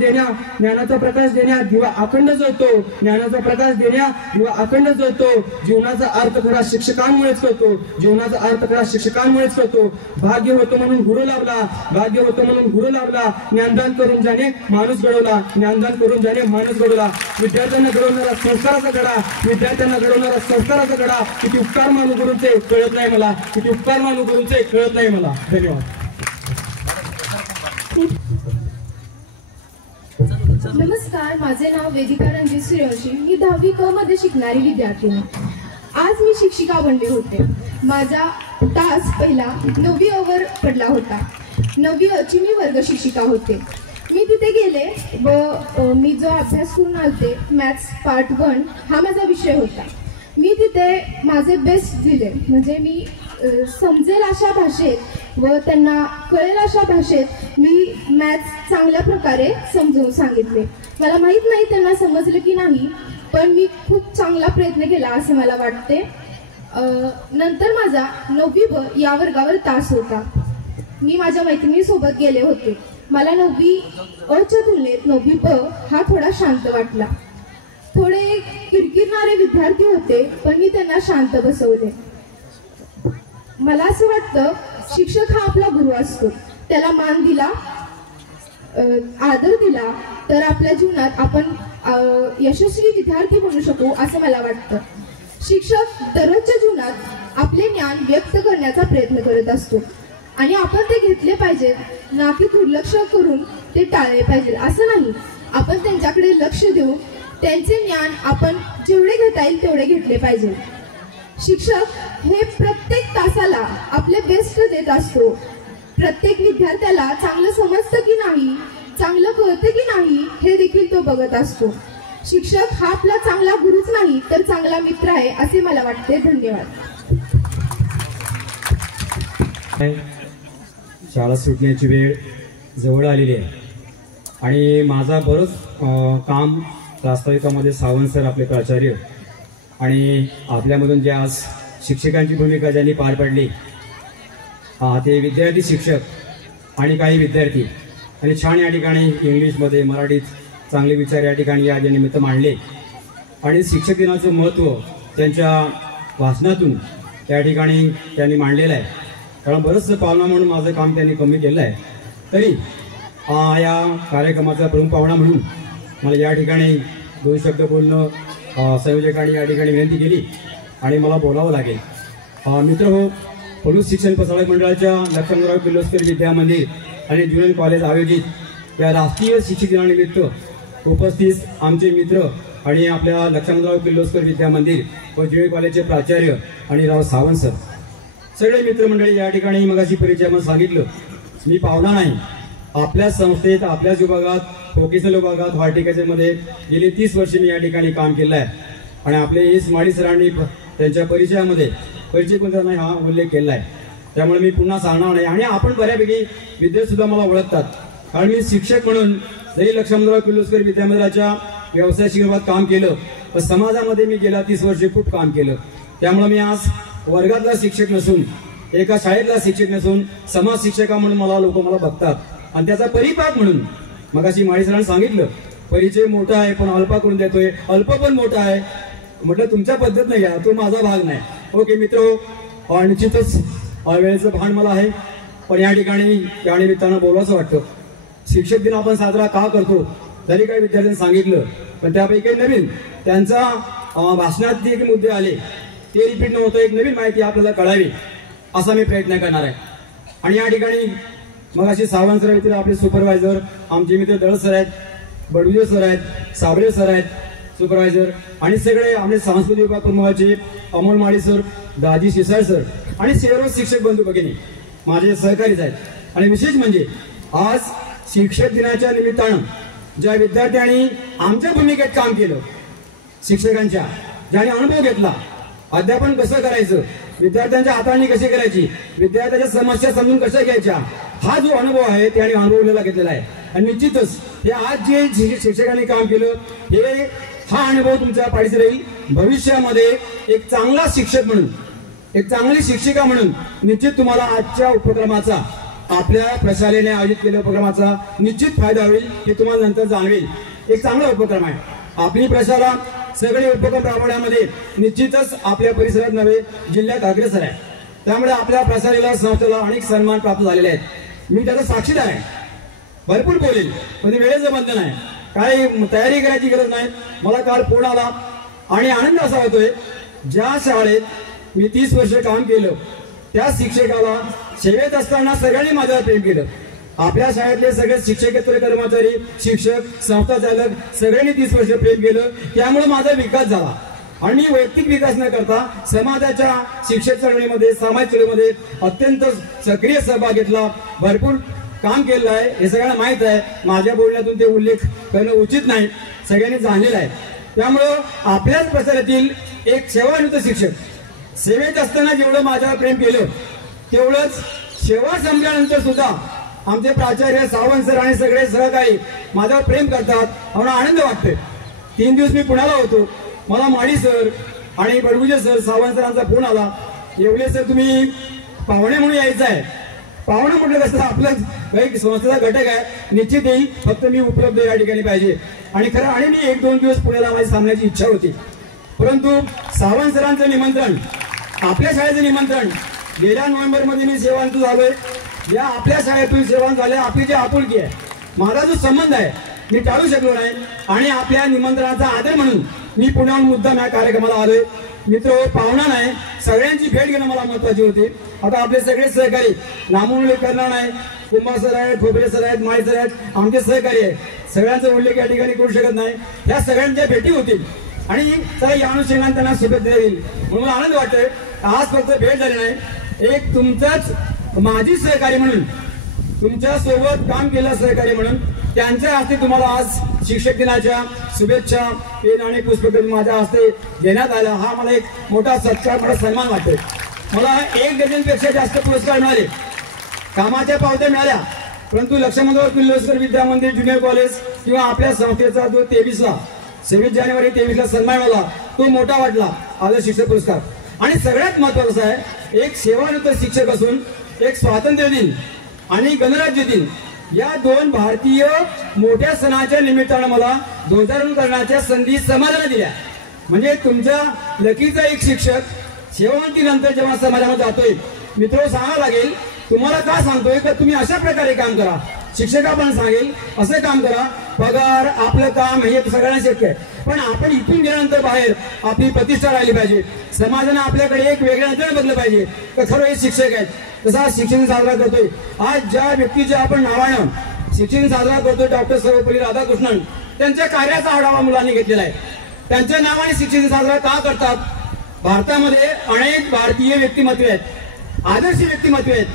देण्या दिवा अखंड जळतो. ज्ञानाचा प्रकाश देण्या दिवा अखंड जळतो. जीवनाचा अर्थ खरा शिक्षकांमुळेच करतो. भाग्य होतं म्हणून गुरु लाभला. ज्ञानदान करून ज्याने माणूस घडवला. विद्यार्थ्यांना घडवणारा संस्काराचा घडा. किती उपकार मानू गुरूंचे कळत नाही मला. धन्यवाद. नमस्कार, माझे नाव वेदिका रणजित सूर्यवंशी. मी 10वी क मध्ये शिकणारी विद्यार्थिनी. आज मी शिक्षिका बनले होते. माझा तास पहिला 9वी वर पडला होता. 9वी ची मी वर्ग शिक्षिका होते. मी तिथे गेले व मी जो अभ्यास करून आलते मॅथ्स पार्ट 1 हा माझा विषय होता. मी तिथे माझे बेस्ट दिले. म्हणजे मी समजेल अशा भाषेत व त्यांना कळेल अशा भाषेत मी मॅथ्स चांगल्या प्रकारे समजून सांगितले. मला माहीत नाही त्यांना समजलं की नाही, पण मी खूप चांगला प्रयत्न केला असे मला वाटते. नंतर माझा 9वी ब या वर्गावर तास होता. मी माझ्या मैत्रिणीसोबत गेले होते. मला 9वी अ च्या तुलनेत 9वी ब हा थोडा शांत वाटला. थोडे किरकिरणारे विद्यार्थी होते, पण मी त्यांना शांत बसवले. मला असं वाटतं शिक्षक हा आपला गुरु असतो. त्याला मान दिला, आदर दिला तर आपल्या जीवनात आपण यशस्वी विद्यार्थी बनू शकू असं मला वाटतं. शिक्षक दररोजच्या जीवनात आपले ज्ञान व्यक्त करण्याचा प्रयत्न करत असतो आणि आपण ते घेतले पाहिजे, ना की दुर्लक्ष करून ते टाळले पाहिजे असं नाही. आपण त्यांच्याकडे लक्ष देऊन त्यांचे ज्ञान आपण जेवढे घेता येईल तेवढे घेतले पाहिजे. शिक्षक हे प्रत्येक तासाला आपले बेस्ट देत असतो. प्रत्येक विद्यार्थ्याला चांगलं समजतं की नाही, चांगलं कळतं की नाही हे देखील तो बघत असतो. शिक्षक हा आपला चांगला गुरुच नाही तर चांगला मित्र आहे असे मला वाटते. धन्यवाद. शाळा सुटण्याची वेळ जवळ आलेली आहे आणि माझा बरंच काम प्रास्ताविकामध्ये सावंत सर आपले प्राचार्य आणि आपल्यामधून जे आज शिक्षकांची भूमिका ज्यांनी पार पाडली ते विद्यार्थी शिक्षक आणि काही विद्यार्थी आणि छान या ठिकाणी इंग्लिशमध्ये मराठीत चांगले विचार या ठिकाणी या निमित्त मांडले आणि शिक्षक दिनाचं महत्त्व त्यांच्या भाषणातून त्या ठिकाणी त्यांनी मांडलेलं आहे. कारण बरंचसं पाहुणा म्हणून माझं काम त्यांनी कमी केलं आहे. तरी या कार्यक्रमाचा प्रमुख पाहुणा म्हणून मला या ठिकाणी 2 शब्द बोलणं संयोजकांनी या ठिकाणी विनंती केली आणि मला बोलावं लागेल. मित्रहो, पलूस शिक्षण प्रसारक मंडळाच्या लक्ष्मणराव किर्लोस्कर विद्या मंदिर आणि ज्युनियर कॉलेज आयोजित या राष्ट्रीय शिक्षक दिनानिमित्त उपस्थित आमचे मित्र आणि आपल्या लक्ष्मणराव किर्लोस्कर विद्या मंदिर व ज्युनियर कॉलेजचे प्राचार्य आणि राव सावंत सर सगळे मित्रमंडळी या ठिकाणी मगाशी परिचयामध्ये सांगितलं. मी पाहुणा नाही. आपल्या संस्थेत आपल्याच विभागात व्होकेशनल विभागात हॉर्टिकल्चरमध्ये गेली 30 वर्षे मी या ठिकाणी काम केलं आहे आणि आपले एस माळी सरांनी त्यांच्या परिचयामध्ये परिचय कोणत्या हा उल्लेख केला आहे. त्यामुळे मी पुन्हा सांगणार नाही आणि आपण बऱ्यापैकी विद्यार्थी सुद्धा मला ओळखतात. कारण मी शिक्षक म्हणून जरी लक्ष्मणराव किर्लोस्कर विद्यामंदिराच्या व्यवसाय शिक्षणात काम केलं पण समाजामध्ये मी गेल्या 30 वर्षे खूप काम केलं. त्यामुळे मी आज वर्गातला शिक्षक नसून एका शाळेतला शिक्षक नसून समाज शिक्षका म्हणून लोक मला बघतात आणि त्याचा परिपाक म्हणून मगाशी माळी सरांनी सांगितलं परिचय मोठा आहे पण अल्पा करून देतोय, अल्प पण मोठा आहे. म्हटलं तुमच्या पद्धत नाही आहे, तो माझा भाग नाही. ओके मित्र, निश्चितच वेळेचं भान मला आहे पण या ठिकाणी या निमित्तानं बोलावंसं वाटतं. शिक्षक दिन आपण साजरा का करतो जरी काही विद्यार्थ्यांनी सांगितलं पण त्यापैकी नवीन त्यांचा भाषणात जे मुद्दे आले ते रिपीट न होतं एक नवीन माहिती आपल्याला कळावी असा मी प्रयत्न करणार आहे. आणि या ठिकाणी मग अशी सावंत सर येथील आपले सुपरवायझर आमचे मित्र दळ सर आहेत, बडविजे सर आहेत, साबळे सर आहेत सुपरवायझर आणि सगळे आपले सांस्कृतिक विभाग प्रमुखाचे अमोल माळी सर, दाजी शिसाळ सर आणि सर्व शिक्षक बंधू भगिनी माझे सहकारीच आहेत. आणि विशेष म्हणजे आज शिक्षक दिनाच्या निमित्तानं ज्या विद्यार्थ्यांनी आमच्या भूमिकेत काम केलं, शिक्षकांच्या ज्याने अनुभव घेतला, अध्यापन कसं करायचं, विद्यार्थ्यांच्या हाताळणी कशी करायची, विद्यार्थ्यांच्या समस्या समजून कशा घ्यायच्या, हा जो अनुभव आहे त्याने अनुभवलेला घेतलेला आहे. आणि निश्चितच हे आज जे शिक्षकांनी काम केलं, हे हा अनुभव तुमच्या पाठीशी राहील. भविष्यामध्ये एक चांगला शिक्षक म्हणून, एक चांगली शिक्षिका म्हणून निश्चित तुम्हाला आजच्या उपक्रमाचा, आपल्या प्रशालेने आयोजित केलेल्या उपक्रमाचा निश्चित फायदा होईल, हे तुम्हाला नंतर जाणवेल. एक चांगला उपक्रम आहे. आपली प्रशाला सगळे उपक्रम राबवण्यामध्ये निश्चितच आपल्या परिसरात नव्हे जिल्ह्यात अग्रेसर आहे. त्यामुळे आपल्या प्रशालेला, संस्थेला अनेक सन्मान प्राप्त झालेले आहेत. मी त्याचा साक्षीदार आहे. भरपूर बोलेल, पण वेळेचं बंधन आहे, काही तयारी करायची गरज नाही. मला काल फोन आला आणि आनंद असा होतोय, ज्या शाळेत मी 30 वर्ष काम केलं त्या शिक्षकाला सेवेत असताना सगळ्यांनी माझ्यावर प्रेम केलं. आपल्या शाळेतले सगळे शिक्षकेतर कर्मचारी, शिक्षक, संस्था चालक सगळ्यांनी 30 वर्ष प्रेम केलं. त्यामुळे माझा विकास झाला. आणि वैयक्तिक विकास न करता समाजाच्या शिक्षक चळवळीमध्ये, सामाजिक चळवळीमध्ये अत्यंत सक्रिय सहभाग घेतला, भरपूर काम केलेलं आहे. हे सगळ्यांना माहीत आहे. माझ्या बोलण्यातून ते उल्लेख करणं उचित नाही, सगळ्यांनी जाणलेलं आहे. त्यामुळं आपल्याच प्रसारातील एक सेवानिवृत्त शिक्षक, सेवेत असताना जेवढं माझ्यावर प्रेम केलं तेवढंच सेवा संपल्यानंतर सुद्धा आमचे प्राचार्य सावंत सर आणि सगळे सहकारी माझ्यावर प्रेम करतात. मला आनंद वाटतोय. 3 दिवस मी पुण्याला होतो. मला माडी सर आणि बडगुजे सर, सावंत सरांचा फोन आला, येवले सर तुम्ही पाहुणे म्हणून यायचं आहे. पाहुणे म्हटलं कसं, आपलं एक संस्थेचा घटक आहे, निश्चित येईल, फक्त मी उपलब्ध या ठिकाणी पाहिजे. आणि खरं, आणि मी 1-2 दिवस पुण्याला माझी सांगण्याची इच्छा होती. परंतु सावंत सरांचं निमंत्रण, आपल्या शाळेचं निमंत्रण, गेल्या नोव्हेंबरमध्ये मी सेवांतून झालोय. या आपल्या शाळेतून सेवांत झाल्या, आपली जी आपुलकी आहे, माझा जो संबंध आहे, मी टाळू शकलो नाही. आणि आपल्या निमंत्रणाचा आदर म्हणून मी पुण्याहून मुद्दाम या कार्यक्रमाला आलोय. मित्र, पाहुणा नाही, सगळ्यांची भेट घेणं मला महत्वाची होती. आता आपले सगळे सहकारी, नामोल्लेख करणार नाही, कुंभा सर आहेत, खोबरे सर आहेत, माळी सर आहेत, आमचे सहकारी आहेत, सगळ्यांचा उल्लेख या ठिकाणी करू शकत नाही. या सगळ्यांच्या भेटी होतील आणि चला या अनुषंगाने त्यांना शुभेच्छा देईल. म्हणून मला आनंद वाटतोय. आज फक्त भेट झाली नाही, एक तुमचाच माजी सहकारी म्हणून, तुमच्या सोबत काम केलं सहकारी म्हणून, त्यांच्या हस्ते तुम्हाला आज शिक्षक दिनाच्या शुभेच्छा पेन आणि पुष्पगुच्छ माझ्या हस्ते देण्यात आला. हा मला एक मोठा सत्कार, मोठा सन्मान वाटतोय. मला 1 डझनपेक्षा जास्त पुरस्कार मिळाले, कामाच्या पावत्या मिळाल्या, परंतु लक्ष्मणराव किर्लोस्कर विद्या मंदिर ज्युनियर कॉलेज किंवा आपल्या संस्थेचा जो 23 जानेवारी 23 सन्मान मिळाला, तो मोठा वाटला, आदर्श शिक्षक पुरस्कार. आणि सगळ्यात महत्वाचं आहे, एक सेवानिवृत्त शिक्षक असून एक स्वातंत्र्य दिन आणि गणराज्य दिन या 2 भारतीय मोठ्या सणाच्या निमित्तानं मला ध्वजारोहण करण्याच्या संधी समाजाने दिल्या. म्हणजे तुमच्या लकीचा एक शिक्षक सेवानिवृत्तीनंतर जेव्हा समाजामध्ये जातोय, मित्र सांगावं लागेल, तुम्हाला का सांगतोय तर तुम्ही अशा प्रकारे काम करा. शिक्षका पण सांगेल असं काम करा, पगार, आपलं काम हे सगळ्यांना शक्य आहे, पण आपण इथून गेल्यानंतर बाहेर आपली प्रतिष्ठा राहिली पाहिजे. समाजाने आपल्याकडे एक वेगळ्या नजरेने बघलं पाहिजे तर खरं हे शिक्षक आहेत. तसा शिक्षण साजरा करतोय. आज ज्या व्यक्तीच्या आपण नावानं शिक्षण साजरा करतोय, डॉक्टर सर्वपल्ली राधाकृष्णन, त्यांच्या कार्याचा आढावा मुलांनी घेतलेला आहे. त्यांच्या नावाने शिक्षण साजरा का करतात? भारतामध्ये अनेक भारतीय व्यक्तिमत्व आहेत, आदर्श व्यक्तिमत्व आहेत,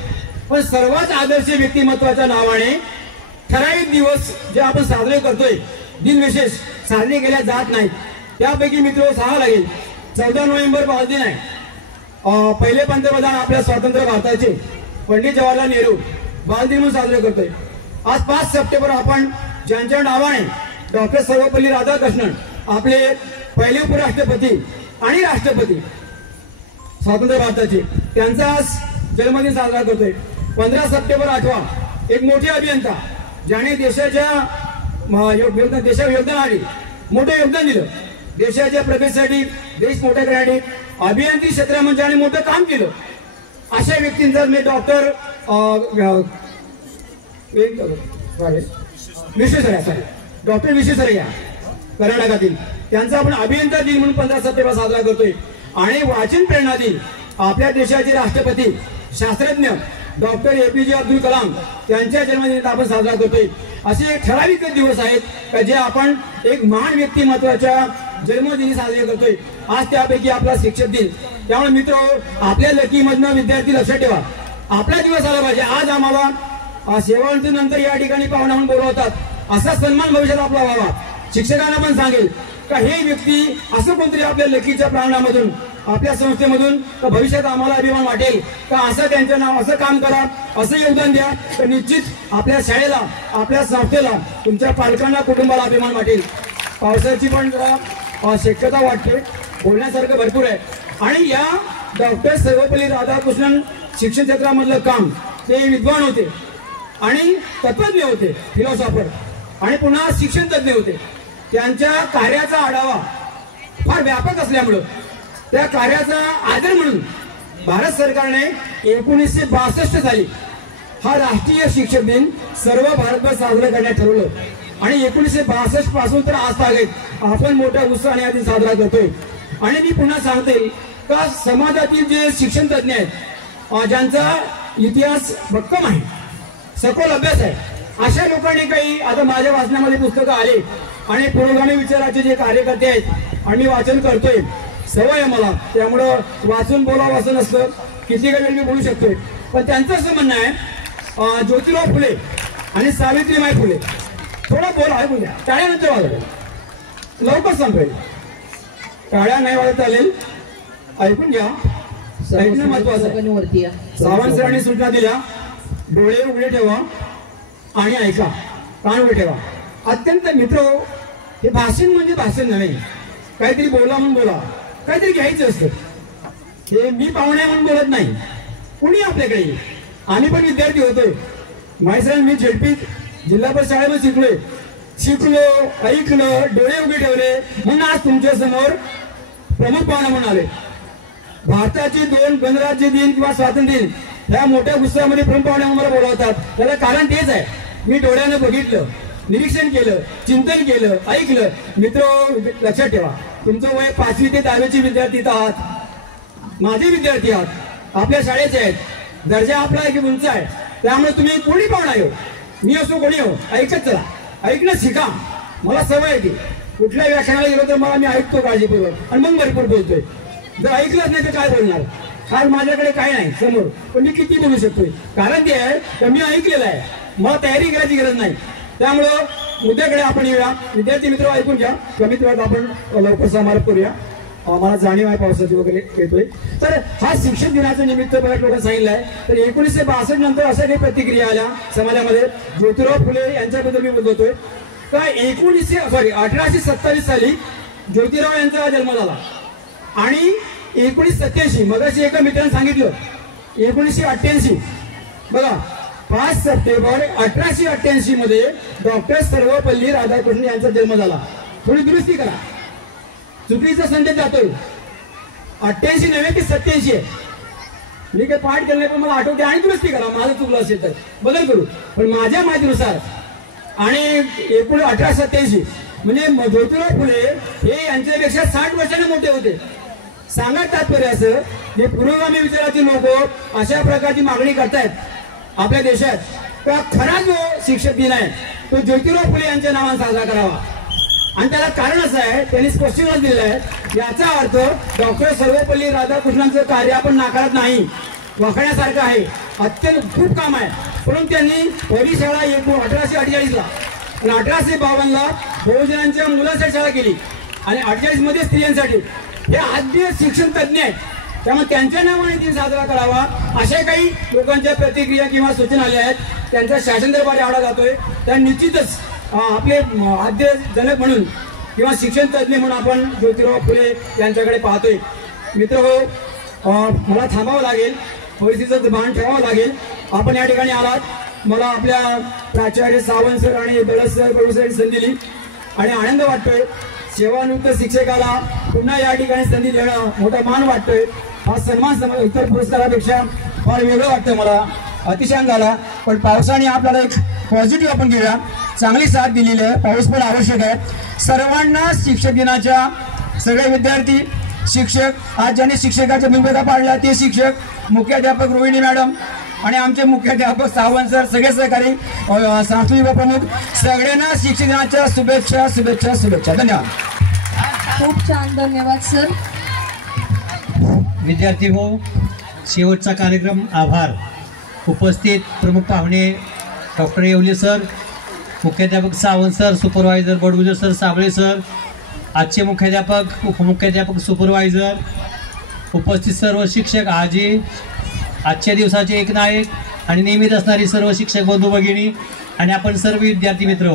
पण सर्वात आदर्श व्यक्तिमत्वाच्या नावाने ठराविक दिवस जे आपण साजरे करतोय, दिनविशेष साजरे केल्या जात नाहीत. त्यापैकी मित्र सांगावं लागेल, 14 नोव्हेंबर बालदिन आहे. पहिले पंतप्रधान आपल्या स्वतंत्र भारताचे पंडित जवाहरलाल नेहरू बालदिन म्हणून साजरे करतोय. आज 5 सप्टेंबर आपण ज्यांच्या नावाने डॉक्टर सर्वपल्ली राधाकृष्णन, आपले पहिले उपराष्ट्रपती आणि राष्ट्रपती स्वातंत्र्य भारताचे, त्यांचा आज जन्मदिन साजरा करतोय. 15 सप्टेंबर आठवा, एक मोठे अभियंता ज्याने देशावर योगदान आले, मोठं योगदान दिलं, देशाच्या प्रगतीसाठी, देश मोठ्या करण्यासाठी अभियांत्रिकी क्षेत्रामध्ये ज्याने मोठं काम केलं, अशा व्यक्तींचा मी डॉक्टर विश्वेश्वरय्या कर्नाटकातील, त्यांचा आपण अभियंता दिन म्हणून 15 सप्टेंबर साजरा करतोय. आणि वाचन प्रेरणा दिन, आपल्या देशाचे राष्ट्रपती शास्त्रज्ञ डॉक्टर APJ अब्दुल कलाम त्यांच्या जन्मदिनात आपण साजरा करतोय. असे ठराविक दिवस आहेत जे आपण एक महान व्यक्तिमत्वाच्या जन्मदिनी साजरे करतोय. आज त्यापैकी आपला शिक्षक दिन. त्यामुळे मित्र, आपल्या लकीमधनं विद्यार्थी लक्षात ठेवा, आपला दिवस आला पाहिजे. आज आम्हाला सेवानिवृत्तीनंतर या ठिकाणी पाहुणा म्हणून बोलवतात, असा सन्मान भविष्यात आपला व्हावा. शिक्षकांना पण सांगेल का हे व्यक्ती असं कोणतरी आपल्या लेखीच्या प्रांगणामधून आपल्या संस्थेमधून तर भविष्यात आम्हाला अभिमान वाटेल का असं त्यांचं नाव असं काम करा, असं योगदान द्या, तर निश्चित आपल्या शाळेला आपल्या संस्थेला तुमच्या पालकांना कुटुंबाला अभिमान वाटेल. पावसाची पण जरा शक्यता वाटते, बोलण्यासारखं भरपूर आहे. आणि या डॉक्टर सर्वपल्ली राधाकृष्णन शिक्षण क्षेत्रामधलं काम, ते विद्वान होते आणि तत्वज्ञ होते, फिलॉसॉफर आणि पुन्हा शिक्षण तज्ञ होते. त्यांच्या कार्याचा आढावा फार व्यापक असल्यामुळं त्या कार्याचा आदर म्हणून भारत सरकारने 1962 साली हा राष्ट्रीय शिक्षक दिन सर्व भारतभर साजरा करण्यात ठरवलं. आणि 1962 पासून तर आज तागेत आपण मोठ्या उत्साहाने हा दिन साजरा करतोय. आणि मी पुन्हा सांगते का समाजातील जे शिक्षण तज्ञ आहेत, ज्यांचा इतिहास भक्कम आहे, सखोल अभ्यास आहे, अशा लोकांनी काही आता माझ्या वाचनामध्ये पुस्तकं आले आणि पुरोगामी विचाराचे जे कार्यकर्ते आहेत आणि मी वाचन करतोय, सवय आहे मला, त्यामुळं वाचून बोलावं असं नसतं, किती वेळ मी बोलू शकतोय. पण त्यांचं असं म्हणणं आहे ज्योतिराव फुले आणि सावित्रीबाई फुले, थोडं बोला ऐकून द्या, टाळ्यानंतर वाजवेल, लवकर संपेल, टाळ्या नाही वाजत चालेल, ऐकून घ्या, ऐकणं महत्वाचं आहे. सावंत सरांनी सूचना दिल्या, डोळे उघडे ठेवा आणि ऐका, कान उघडे ठेवा. अत्यंत मित्र, हे भाषण म्हणजे भाषण नाही, काहीतरी बोला म्हणून बोला, काहीतरी घ्यायचं असतं. हे मी पाहुणे म्हणून बोलत नाही, कुणी आपल्याकडे, आम्ही पण विद्यार्थी होतोय. माहिती मी झेडपीत जिल्हा परिषद शाळेमध्ये शिकलो, ऐकलं, डोळे उघडे ठेवले, म्हणून आज तुमच्या समोर प्रमुख पाहुणा म्हणून आले. भारताची 2 गणराज्य दिन किंवा स्वातंत्र्य दिन ह्या मोठ्या उत्सवामध्ये प्रमुख पाहुणे मला बोलवतात. त्याला कारण तेच आहे, मी डोळ्यानं बघितलं, निरीक्षण केलं, चिंतन केलं, ऐकलं. मित्र, लक्षात ठेवा, तुमचं वय 5वी ते 10वीचे विद्यार्थी आहात, माझे विद्यार्थी आहात, आपल्या शाळेचे आहेत, दर्जा आपला आहे की उंच आहे, त्यामुळे तुम्ही कोणी पाहुणा येऊ, मी असो कोणी हो, ऐकत चला, ऐकणं शिका. मला सवय आहे की कुठल्या व्याख्यानाला गेलो तर मला मी ऐकतो काळजीपूर्वक आणि मग भरपूर बोलतोय. जर ऐकलंच नाही तर काय बोलणार, आज माझ्याकडे काय नाही समोर, पण मी किती बोलू शकतोय, कारण ते आहे तर मी ऐकलेलं आहे, मला तयारी करायची गरज नाही. त्यामुळं मुद्द्याकडे आपण येऊया. विद्यार्थी मित्र ऐकून घ्या, कमीत वेळात आपण लवकर समारोप करूया. मला जाणीव आहे पावसाची वगैरे येतोय. तर हा शिक्षक दिनाचं निमित्त बऱ्याच लोकांनी सांगितलं आहे. तर 1962 नंतर अशा काही प्रतिक्रिया आल्या समाजामध्ये. ज्योतिराव फुले यांच्याबद्दल मी बोलतोय का 1827 साली ज्योतिराव यांचा जन्म झाला आणि 1987 मगाशी एका मित्राने सांगितलं 1988 बघा, 5 सप्टेंबर 1888 मध्ये डॉक्टर सर्वपल्ली राधाकृष्णन यांचा जन्म झाला. थोडी दुरुस्ती करा, चुकीचा संदेश जातोय. 88 नव्हे की 87 आहे. मी काय पाठ केलं नाही, पण मला आठवते आणि दुरुस्ती करा, माझं चुकलं असेल तर बदल करू. पण माझ्या माहितीनुसार आणि 1887 म्हणजे ज्योतिराव फुले हे यांच्यापेक्षा 60 वर्षांनी मोठे होते. सांगा तात्पर्य असं, हे पुरोगामी विचाराचे लोक अशा प्रकारची मागणी करतायत आपल्या देशात का खरा जो शिक्षक दिन आहे तो ज्योतिराव फुले यांच्या नावाने साजरा करावा. आणि त्याला कारण असं आहे, त्यांनी स्पष्टीकरण दिलेलं आहे. याचा अर्थ डॉक्टर सर्वपल्ली राधाकृष्णनचं कार्य आपण नाकारत नाही, वाखण्यासारखं आहे, अत्यंत खूप काम आहे. म्हणून त्यांनी पहिली शाळा 1848 ला आणि 1852 ला बहुजनांच्या मुलांसाठी शाळा केली आणि 48 मध्ये स्त्रियांसाठी. हे आद्य शिक्षण तज्ञ आहेत, त्यामुळे त्यांच्या नावाने दिन साजरा करावा अशा काही लोकांच्या प्रतिक्रिया किंवा सूचना आल्या आहेत. त्यांचा शासन दरबारी आढावा जातोय. त्या निश्चितच आपले आद्य जनक म्हणून किंवा शिक्षण तज्ञ म्हणून आपण ज्योतिराव फुले यांच्याकडे पाहतोय. मित्र हो, मला थांबावं लागेल, परिस्थितीचं भान ठेवावं लागेल. आपण या ठिकाणी आलात, मला आपल्या प्राचार्य सावंत सर आणि दळस सर प्रोफेसर संधी दिली आणि आनंद वाटतोय. सेवानिवृत्त शिक्षकाला पुन्हा या ठिकाणी संधी देणं मोठा मान वाटतोय. हा सन्मान इतर पुरस्कारापेक्षा फार वेगळं वाटतं मला, अतिशय झाला. पण पावसाने आपल्याला एक पॉझिटिव्ह आपण घेऊया, चांगली साथ दिलेली आहे, पाऊस पण आवश्यक आहे. सर्वांना शिक्षक दिनाच्या सगळे विद्यार्थी, शिक्षक, आज ज्यांनी शिक्षकाच्या भूमिका पाडल्या ते शिक्षक, मुख्याध्यापक रोहिणी मॅडम आणि आमचे मुख्याध्यापक सावंत सर, सगळे सहकारी, सांस्कृतिक प्रमुख, सगळ्यांना शिक्षक दिनाच्या शुभेच्छा शुभेच्छा शुभेच्छा. धन्यवाद. खूप छान, धन्यवाद सर. विद्यार्थी हो, शेवटचा कार्यक्रम. आभार. उपस्थित प्रमुख पाहुणे डॉक्टर येवले सर, मुख्याध्यापक Sawant sir, supervisor Badgujar sir, Sable sir, आजचे मुख्याध्यापक, उपमुख्याध्यापक, सुपरवायझर, उपस्थित सर्व शिक्षक, आजी, आजच्या दिवसाचे एक नायक आणि नियमित असणारी सर्व शिक्षक बंधू भगिनी आणि आपण सर्व विद्यार्थी मित्र,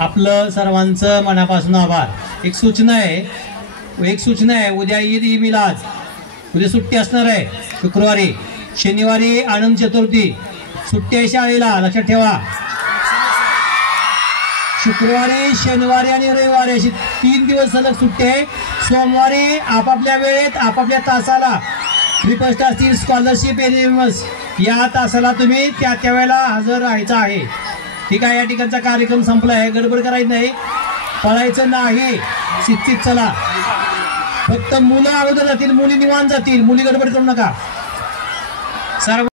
आपलं सर्वांचं मनापासून आभार. एक सूचना आहे, उद्या ईद ई मिलाद, उद्या सुट्टी असणार आहे. शुक्रवारी, शनिवारी आनंद चतुर्थी, सुट्टी आहे शाळेला, लक्षात ठेवा. शुक्रवारी, शनिवारी आणि रविवारी अशी 3 दिवस सलग सुट्टी आहे. सोमवारी आपापल्या वेळेत, आपापल्या तासाला, फ्री फर्स्ट असतील, स्कॉलरशिप, एनएमएस या तासाला तुम्ही त्या वेळेला हजर राहायचं आहे. ठीक आहे. या ठिकाणचा कार्यक्रम संपला आहे. गडबड करायची नाही, पळायचं नाही, शिस्तीत चला. फक्त मुलं अगोदर जातील, मुली निवांत जातील, मुली गडबड करू नका. सर्व